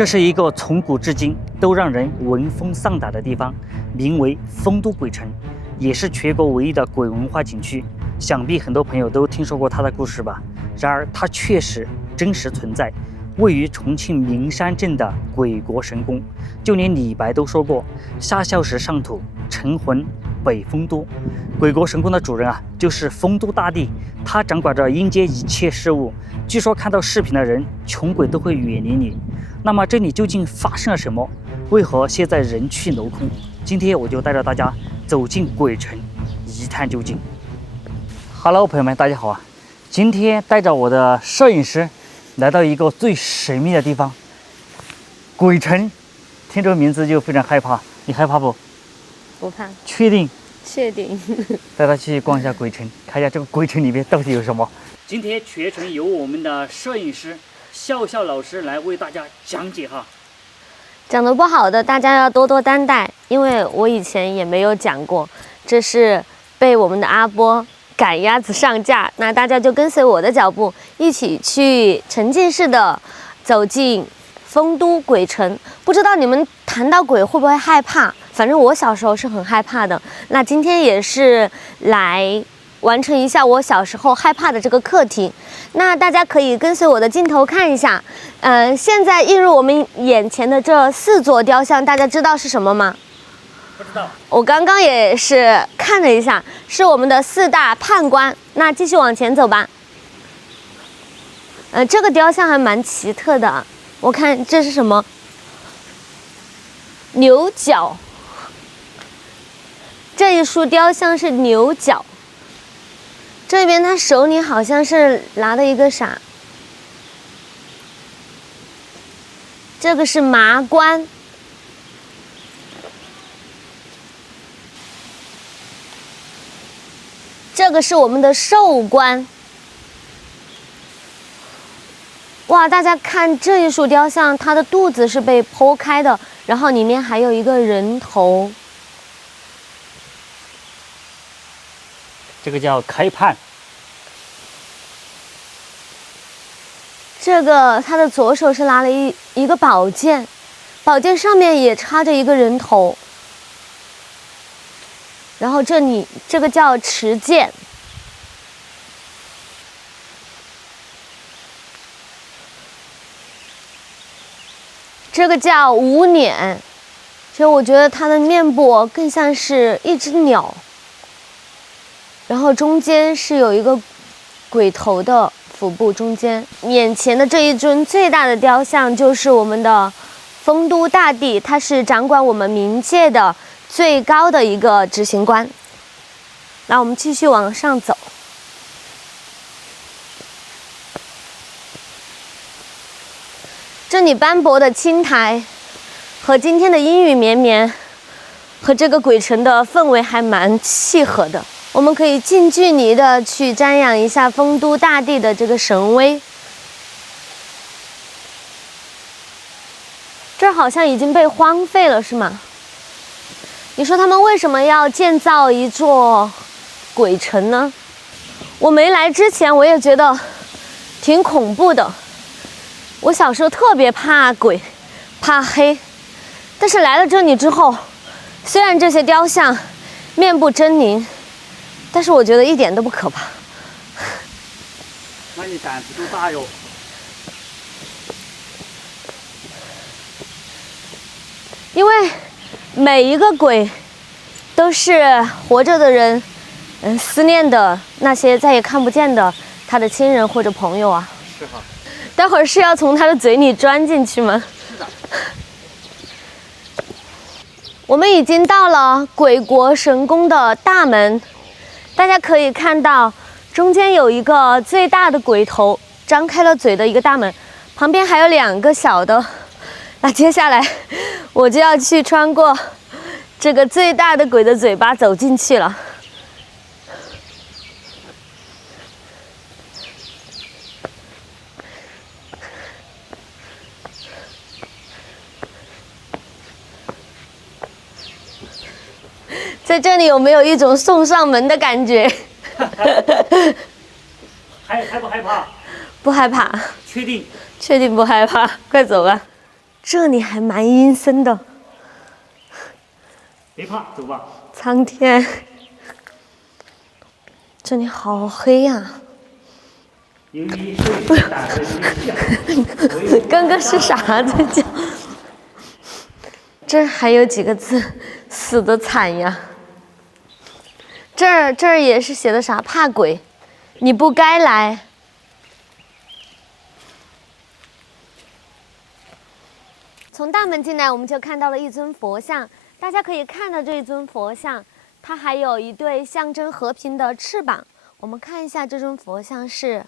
这是一个从古至今都让人闻风丧胆的地方，名为丰都鬼城，也是全国唯一的鬼文化景区。想必很多朋友都听说过它的故事吧？然而它确实真实存在，位于重庆名山镇的鬼国神宫，就连李白都说过“夏孝时上土，陈魂北丰都”。鬼国神宫的主人就是丰都大帝，他掌管着阴间一切事物。据说看到视频的人，穷鬼都会远离你。那么这里究竟发生了什么？为何现在人去楼空？今天我就带着大家走进鬼城，一探究竟。Hello， 朋友们，大家好今天带着我的摄影师来到一个最神秘的地方——鬼城。听这个名字就非常害怕，你害怕不？不怕。确定？确定。带他去逛一下鬼城，看一下这个鬼城里面到底有什么。今天全程由我们的摄影师笑笑老师来为大家讲解讲得不好的大家要多多担待，因为我以前也没有讲过，这是被我们的阿波赶鸭子上架，那大家就跟随我的脚步，一起去沉浸式的走进丰都鬼城。不知道你们谈到鬼会不会害怕？反正我小时候是很害怕的。那今天也是来完成一下我小时候害怕的这个课题。那大家可以跟随我的镜头看一下，现在映入我们眼前的这4座雕像，大家知道是什么吗？不知道。我刚刚也是看了一下，是我们的4大判官。那继续往前走吧。这个雕像还蛮奇特的，我看这是什么？牛角。这一束雕像是牛角。这边他手里好像是拿了一个啥？这个是麻冠。这个是我们的寿冠。哇，大家看这一束雕像，它的肚子是被剖开的，然后里面还有一个人头。这个叫开判。这个他的左手是拿了一个宝剑，宝剑上面也插着一个人头。然后这个叫持剑。这个叫无脸，其实我觉得它的面部更像是一只鸟。然后中间是有一个鬼头的腹部中间。眼前的这一尊最大的雕像就是我们的丰都大帝，他是掌管我们冥界的最高的一个执行官。那我们继续往上走。这里斑驳的青苔和今天的阴雨绵绵，和这个鬼城的氛围还蛮契合的。我们可以近距离的去瞻仰一下丰都大帝的这个神威。这儿好像已经被荒废了，是吗？你说他们为什么要建造一座鬼城呢？我没来之前我也觉得挺恐怖的。我小时候特别怕鬼，怕黑，但是来了这里之后，虽然这些雕像面部狰狞，但是我觉得一点都不可怕。那你胆子多大哟？因为每一个鬼都是活着的人，思念的那些再也看不见的他的亲人或者朋友啊。是哈。待会儿是要从他的嘴里钻进去吗？是的。我们已经到了鬼国神宫的大门，大家可以看到中间有一个最大的鬼头张开了嘴的一个大门，旁边还有2个小的。那接下来我就要去穿过这个最大的鬼的嘴巴走进去了。在这里有没有一种送上门的感觉？害不害怕？不害怕。确定？确定不害怕，快走吧。这里还蛮阴森的。别怕，走吧。苍天，这里好黑呀！由于水打的有点像，刚刚是啥在叫？这儿还有几个字，死得惨呀！这儿也是写的啥？怕鬼，你不该来。从大门进来，我们就看到了一尊佛像。大家可以看到这一尊佛像，它还有一对象征和平的翅膀。我们看一下这尊佛像是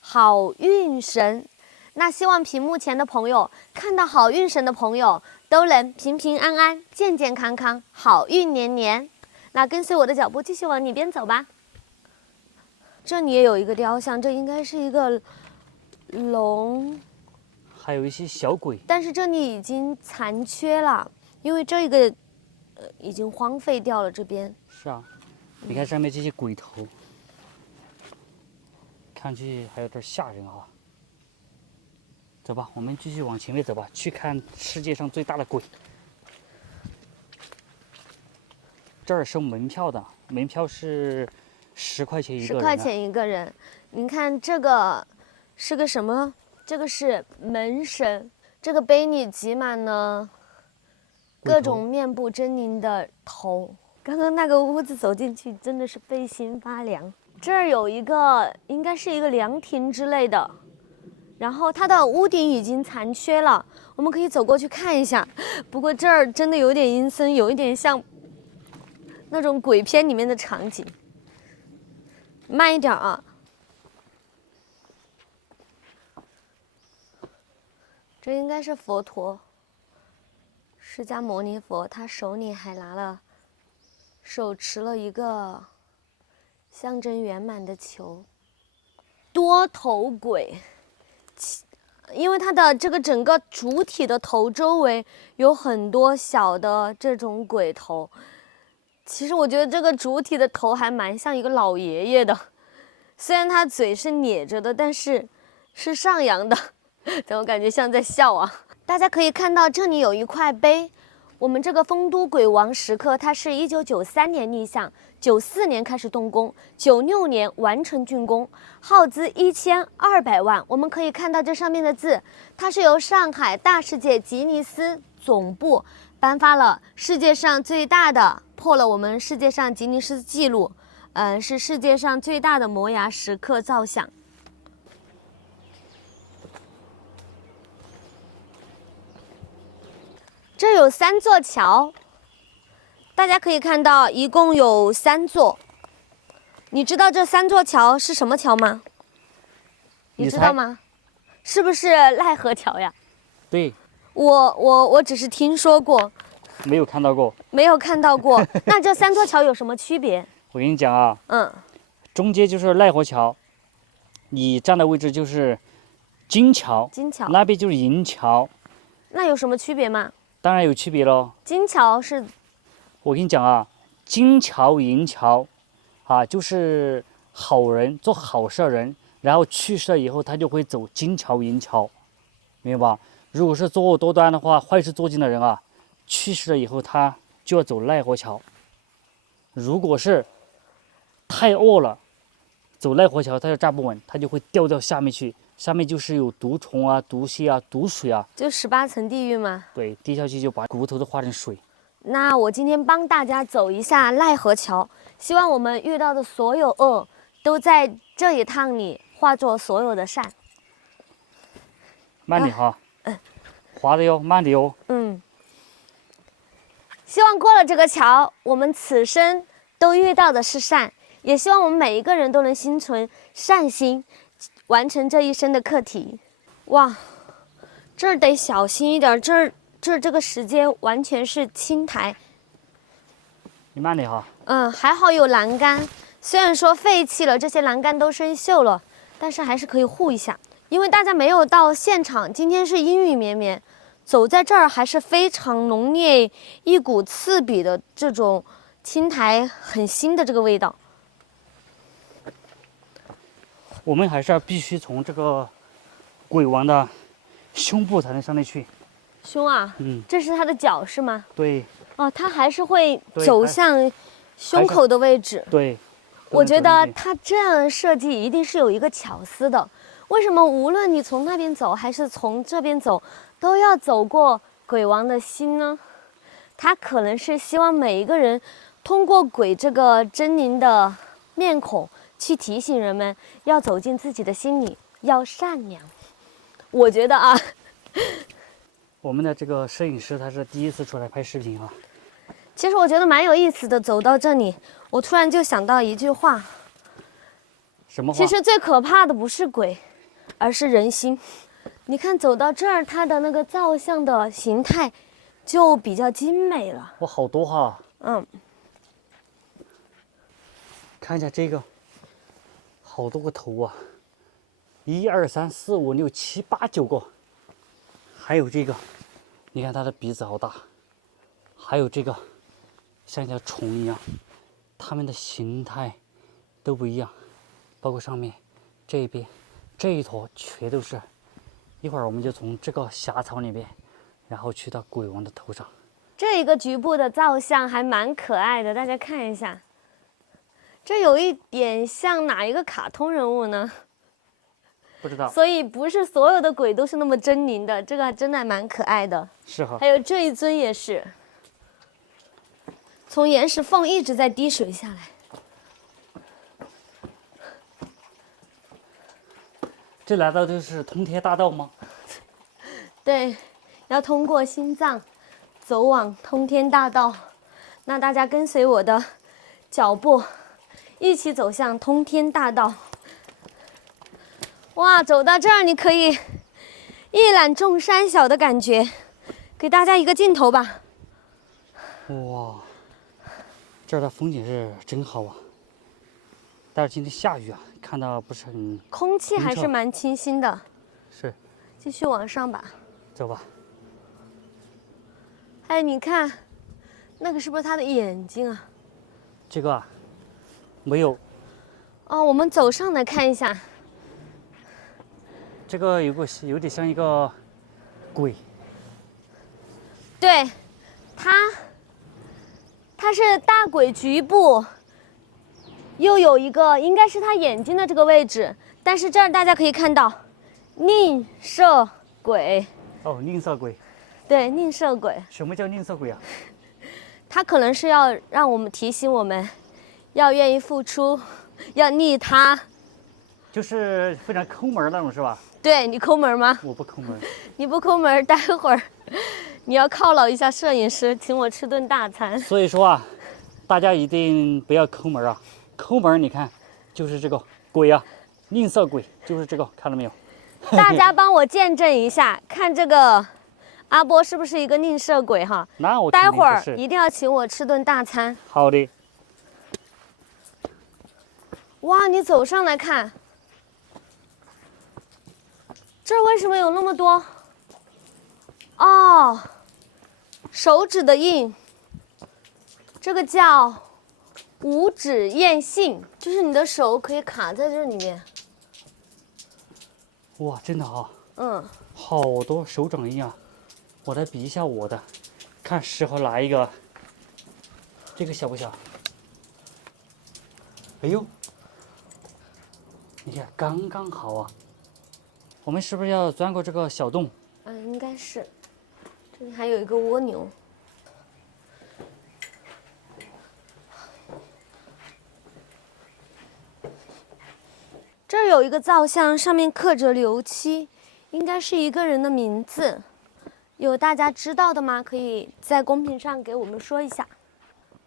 好运神。那希望屏幕前的朋友看到好运神的朋友都能平平安安、健健康康、好运连连。那跟随我的脚步继续往里边走吧。这里也有一个雕像，这应该是一个龙，还有一些小鬼。但是这里已经残缺了，因为这个已经荒废掉了。这边是啊，你看上面这些鬼头，看上去还有点吓人啊。走吧，我们继续往前面走吧，去看世界上最大的鬼。这儿收门票的，门票是10块钱一个人、啊。10块钱一个人。您看这个是个什么？这个是门神，这个碑里挤满了各种面部狰狞的头。刚刚那个屋子走进去，真的是背心发凉。这儿有一个，应该是一个凉亭之类的。然后它的屋顶已经残缺了，我们可以走过去看一下。不过这儿真的有点阴森，有一点像那种鬼片里面的场景。慢一点啊！这应该是佛陀，释迦牟尼佛，他手里还手持了一个象征圆满的球。多头鬼。因为它的这个整个主体的头周围有很多小的这种鬼头，其实我觉得这个主体的头还蛮像一个老爷爷的，虽然他嘴是咧着的，但是是上扬的，怎么感觉像在笑啊？大家可以看到这里有一块碑，我们这个丰都鬼王石刻，它是1993年立项，94年开始动工，96年完成竣工，耗资1200万。我们可以看到这上面的字，它是由上海大世界吉尼斯总部颁发了世界上最大的，破了我们世界上吉尼斯纪录，是世界上最大的摩崖石刻造像。这有3座桥，大家可以看到，一共有3座。你知道这3座桥是什么桥吗？你知道吗？是不是奈何桥呀？对。我只是听说过，没有看到过。没有看到过。那这3座桥有什么区别？我跟你讲啊，中间就是奈何桥，你站的位置就是金桥，那边就是银桥。那有什么区别吗？当然有区别喽。金桥是，我跟你讲啊，金桥、银桥，就是好人做好事的人，然后去世了以后，他就会走金桥、银桥，明白吧？如果是作恶多端的话，坏事做尽的人啊，去世了以后，他就要走奈何桥。如果是太恶了，走奈何桥，他就站不稳，他就会掉到下面去。下面就是有毒虫啊、毒蝎啊、毒水啊，就18层地狱吗？对，滴下去就把骨头都化成水。那我今天帮大家走一下奈何桥，希望我们遇到的所有恶都在这一趟里化作所有的善。慢点哈，滑的哟，慢点哟。希望过了这个桥，我们此生都遇到的是善，也希望我们每一个人都能心存善心。完成这一生的课题。哇，这儿得小心一点，这儿这个石阶完全是青苔。你慢点哈。还好有栏杆，虽然说废弃了，这些栏杆都生锈了，但是还是可以护一下。因为大家没有到现场，今天是阴雨绵绵，走在这儿还是非常浓烈一股刺鼻的这种青苔很腥的这个味道。我们还是要必须从这个鬼王的胸部才能上得去。凶啊！这是它的脚是吗？对。哦，它还是会对走向胸口的位置。对。我觉得它这样设计一定是有一个巧思的。为什么无论你从那边走还是从这边走，都要走过鬼王的心呢？它可能是希望每一个人通过鬼这个狰狞的面孔，去提醒人们要走进自己的心里，要善良。我觉得啊，我们的这个摄影师他是第一次出来拍视频啊。其实我觉得蛮有意思的。走到这里，我突然就想到一句话。什么话？其实最可怕的不是鬼，而是人心。你看，走到这儿，它的那个造像的形态就比较精美了。哇，好多哈！看一下这个，好多个头啊！1、2、3、4、5、6、7、8、9个，还有这个，你看它的鼻子好大，还有这个像一条虫一样，它们的形态都不一样，包括上面这一边这一坨全都是。一会儿我们就从这个狭槽里面，然后去到鬼王的头上。这一个局部的造像还蛮可爱的，大家看一下。这有一点像哪一个卡通人物呢？不知道。所以不是所有的鬼都是那么狰狞的，这个真的还蛮可爱的。是哈。还有这一尊也是，从岩石缝一直在滴水下来。这难道就是通天大道吗？对，要通过心脏走往通天大道。那大家跟随我的脚步，一起走向通天大道。哇，走到这儿你可以一览众山小的感觉，给大家一个镜头吧。哇，这儿的风景是真好啊！但是今天下雨啊，看到不是很。空气还是蛮清新的。是。继续往上吧。走吧。哎，你看，那个是不是他的眼睛啊？这个啊，没有。哦，我们走上来看一下。这个有点像一个鬼。对，它是大鬼局部，又有一个应该是他眼睛的这个位置，但是这儿大家可以看到，吝啬鬼。哦，吝啬鬼。对，吝啬鬼。什么叫吝啬鬼啊？他可能是要让我们提醒我们，要愿意付出，要利他。就是非常抠门那种是吧？对，你抠门吗？我不抠门。你不抠门，待会儿你要犒劳一下摄影师，请我吃顿大餐。所以说啊，大家一定不要抠门啊！抠门你看，就是这个鬼啊，吝啬鬼就是这个，看到没有？大家帮我见证一下，看这个阿波是不是一个吝啬鬼哈？那我待会儿一定要请我吃顿大餐。好的。哇，你走上来看，这儿为什么有那么多？哦，手指的印，这个叫五指验信，就是你的手可以卡在这里面。哇，真的啊！好多手掌印啊！我来比一下我的，看适合哪一个。这个小不小？哎呦，你看刚刚好啊！我们是不是要钻过这个小洞？应该是。这里还有一个蜗牛。这儿有一个造像，上面刻着刘七，应该是一个人的名字。有大家知道的吗？可以在公屏上给我们说一下。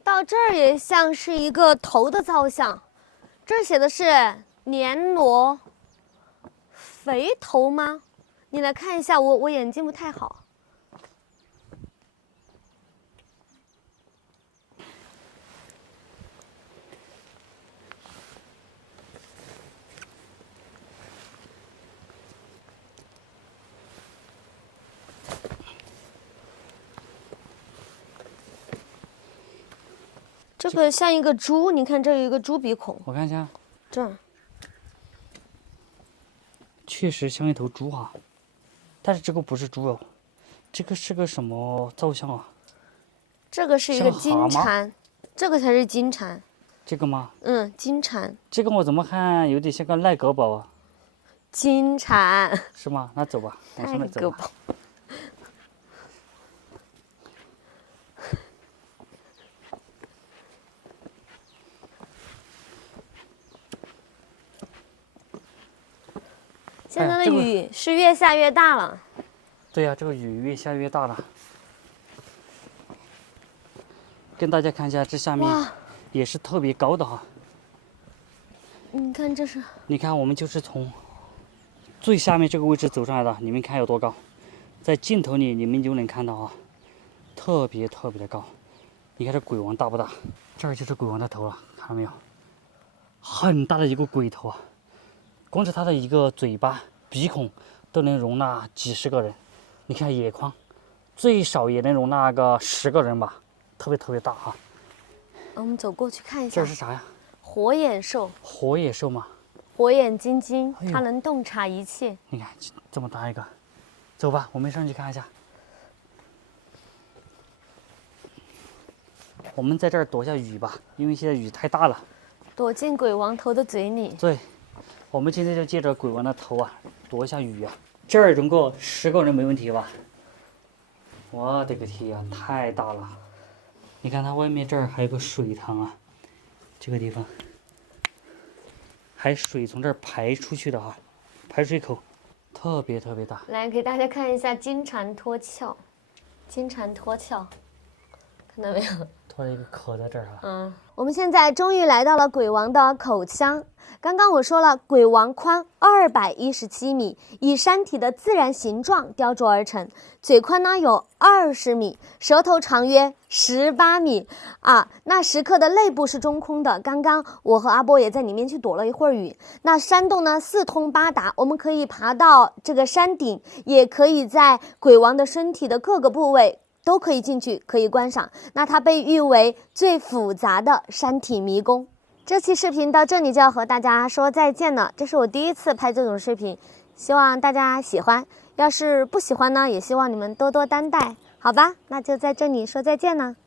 到这儿也像是一个头的造像，这儿写的是年罗肥头吗？你来看一下，我眼睛不太好。这个像一个猪，你看这有一个猪鼻孔。我看一下，这儿确实像一头猪啊，但是这个不是猪哦，这个是个什么造像啊？这个是一个像金蛤蟆蝉，这个才是金蝉。这个吗？嗯，金蝉，这个我怎么看有点像个赖狗宝啊？金蝉，是吗？那走吧，往上太狗面走吧。宝。现在的这个雨是越下越大了。对呀、这个雨越下越大了。跟大家看一下，这下面哇，也是特别高的哈。你看这是，你看，我们就是从最下面这个位置走上来的，你们看有多高？在镜头里你们就能看到啊，特别特别的高。你看这鬼王大不大？这儿就是鬼王的头了，看到没有？很大的一个鬼头啊！光是它的一个嘴巴、鼻孔都能容纳几十个人。你看野框，最少也能容纳个10个人吧，特别特别大哈。我们走过去看一下。这是啥呀？火眼兽，火野兽吗？火眼金睛，哎呦它能洞察一切。你看这么大一个，走吧，我们上去看一下。我们在这儿躲下雨吧，因为现在雨太大了。躲进鬼王头的嘴里。对，我们今天就借着鬼王的头啊，躲一下雨啊。这儿容够10个人没问题吧？我的个天呀，太大了！你看它外面这儿还有个水塘啊，这个地方还水从这儿排出去的哈，排水口特别特别大。来给大家看一下金蝉脱壳，金蝉脱壳，看到没有？拖了一个壳在这儿啊。我们现在终于来到了鬼王的口腔。刚刚我说了，鬼王宽217米，以山体的自然形状雕琢而成，嘴宽呢有20米，舌头长约18米啊。那石刻的内部是中空的，刚刚我和阿波也在里面去躲了一会儿雨。那山洞呢4通8达，我们可以爬到这个山顶，也可以在鬼王的身体的各个部位都可以进去，可以观赏。那它被誉为最复杂的山体迷宫。这期视频到这里就要和大家说再见了，这是我第一次拍这种视频，希望大家喜欢。要是不喜欢呢，也希望你们多多担待，好吧？那就在这里说再见了。